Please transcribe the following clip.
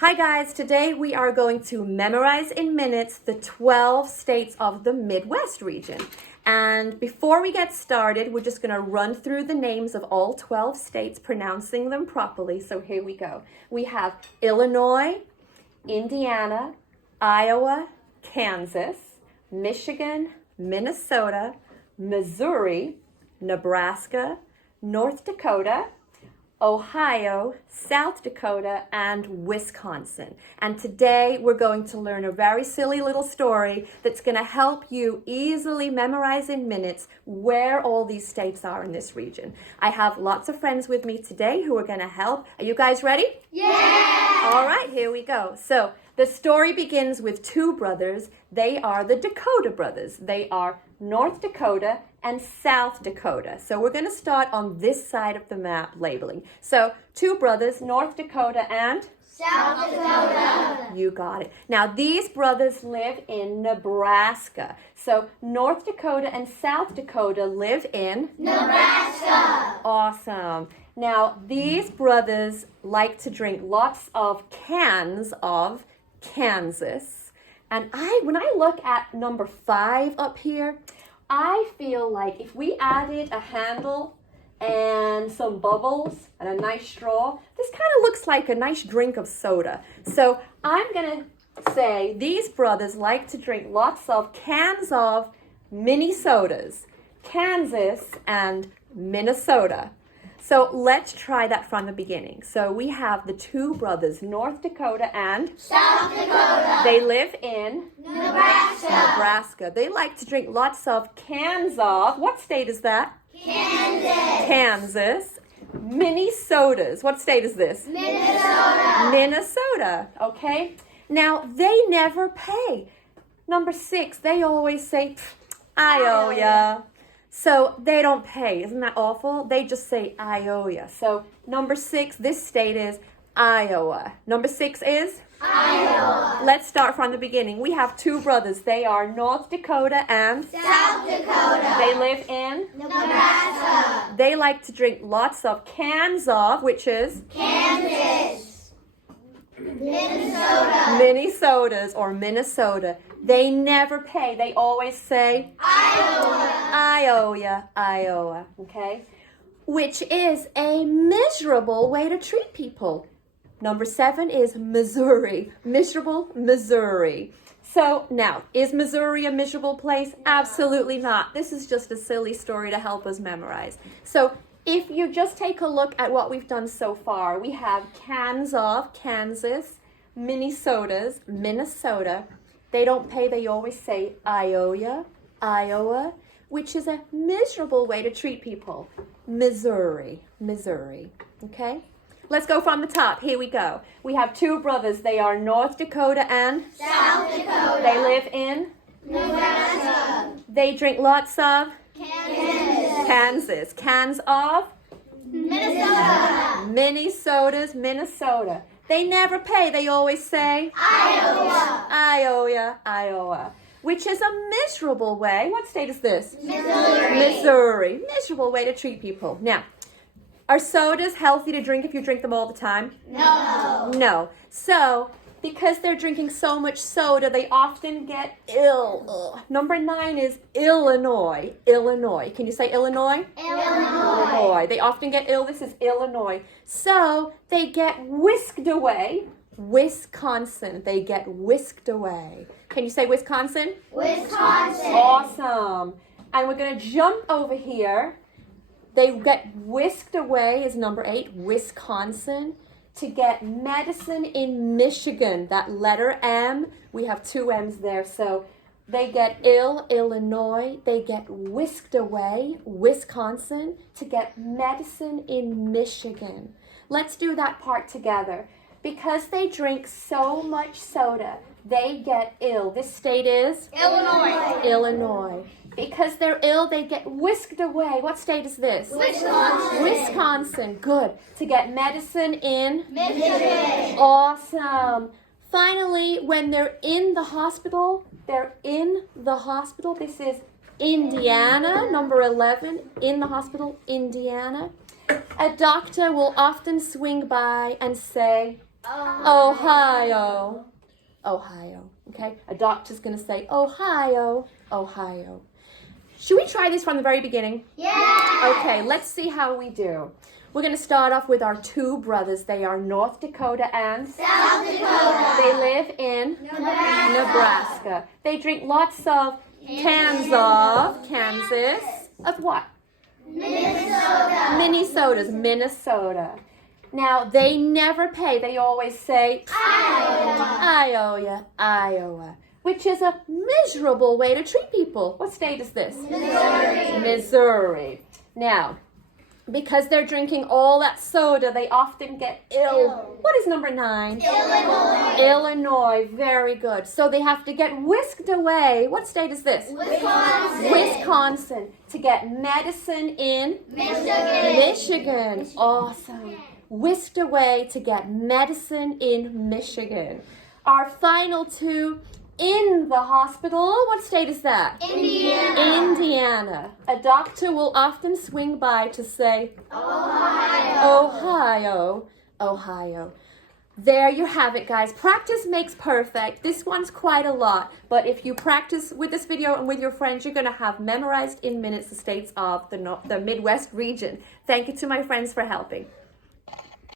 Hi guys, today we are going to memorize in minutes the 12 states of the Midwest region. And before we get started, we're just going to run through the names of all 12 states, pronouncing them properly. So here we go. We have Illinois, Indiana, Iowa, Kansas, Michigan, Minnesota, Missouri, Nebraska, North Dakota, Ohio, South Dakota, and Wisconsin. And today we're going to learn a very silly little story that's going to help you easily memorize in minutes where all these states are in this region. I have lots of friends with me today who are going to help. Are you guys ready? Yeah! All right, here we go. So the story begins with two brothers. They are the Dakota brothers. They are North Dakota and South Dakota. So we're going to start on this side of the map labeling. So two brothers, North Dakota and South Dakota. You got it. Now these brothers live in Nebraska. So North Dakota and South Dakota live in Nebraska. Awesome. Now these brothers like to drink lots of cans of Kansas. And when I look at number 5 up here, I feel like if we added a handle and some bubbles and a nice straw, this kind of looks like a nice drink of soda. So I'm going to say these brothers like to drink lots of cans of mini sodas, Kansas and Minnesota. So let's try that from the beginning. So we have the two brothers, North Dakota and South Dakota. They live in Nebraska. They like to drink lots of cans of, what state is that? Kansas. Mini sodas. What state is this? Minnesota. Okay. Now they never pay. Number 6, they always say, I owe ya. So they don't pay. Isn't that awful? They just say, I owe ya. So number 6, this state is Iowa. Number 6 is? Iowa. Let's start from the beginning. We have two brothers. They are North Dakota and South Dakota. They live in Nebraska. They like to drink lots of cans of, which is Kansas. Minnesota. mini sodas or Minnesota. They never pay. They always say, Iowa. I owe ya, Iowa. Okay? Which is a miserable way to treat people. Number 7 is Missouri. Miserable Missouri. So now, is Missouri a miserable place? Absolutely not. This is just a silly story to help us memorize. So if you just take a look at what we've done so far, we have cans of Kansas, mini sodas, Minnesota. They don't pay, they always say Iowa, Iowa, which is a miserable way to treat people. Missouri. Okay? Let's go from the top. Here we go. We have two brothers. They are North Dakota and South Dakota. They live in Nebraska. They drink lots of Kansas. Cans of Minnesota. mini sodas, Minnesota. They never pay. They always say Iowa. I owe ya, Iowa, which is a miserable way. What state is this? Missouri. Miserable way to treat people. Now, are sodas healthy to drink if you drink them all the time? No. So, because they're drinking so much soda, they often get ill. Ugh. Number 9 is Illinois. Can you say Illinois? Illinois. They often get ill. This is Illinois. So, they get whisked away. Wisconsin. They get whisked away. Can you say Wisconsin? Wisconsin. Awesome. And we're going to jump over here. They get whisked away is number 8, Wisconsin, to get medicine in Michigan. That letter M, we have 2 M's there. So they get ill, Illinois. They get whisked away, Wisconsin, to get medicine in Michigan. Let's do that part together. Because they drink so much soda, they get ill. This state is? Illinois. Because they're ill, they get whisked away. What state is this? Wisconsin. Good. To get medicine in? Michigan. Awesome. Finally, when they're in the hospital, This is Indiana, number 11. In the hospital, Indiana. A doctor will often swing by and say, Ohio. Ohio. Okay? A doctor's going to say Ohio. Ohio. Should we try this from the very beginning? Yeah. Okay, let's see how we do. We're going to start off with our two brothers. They are North Dakota and South Dakota. they live in Nebraska. They drink lots of cans of Kansas. Of what? Minnesota. Minnesota. Now, they never pay. They always say, Iowa, Iowa, which is a miserable way to treat people. What state is this? Missouri. Missouri. Now, because they're drinking all that soda, they often get ill. What is number 9? Illinois. Illinois. Very good. So they have to get whisked away. What state is this? Wisconsin. Wisconsin. To get medicine in Michigan. Awesome. Whisked away to get medicine in Michigan. Our final two in the hospital. What state is that? Indiana. A doctor will often swing by to say, Ohio. Ohio. There you have it, guys. Practice makes perfect. This one's quite a lot, but if you practice with this video and with your friends, you're going to have memorized in minutes the states of the Midwest region. Thank you to my friends for helping.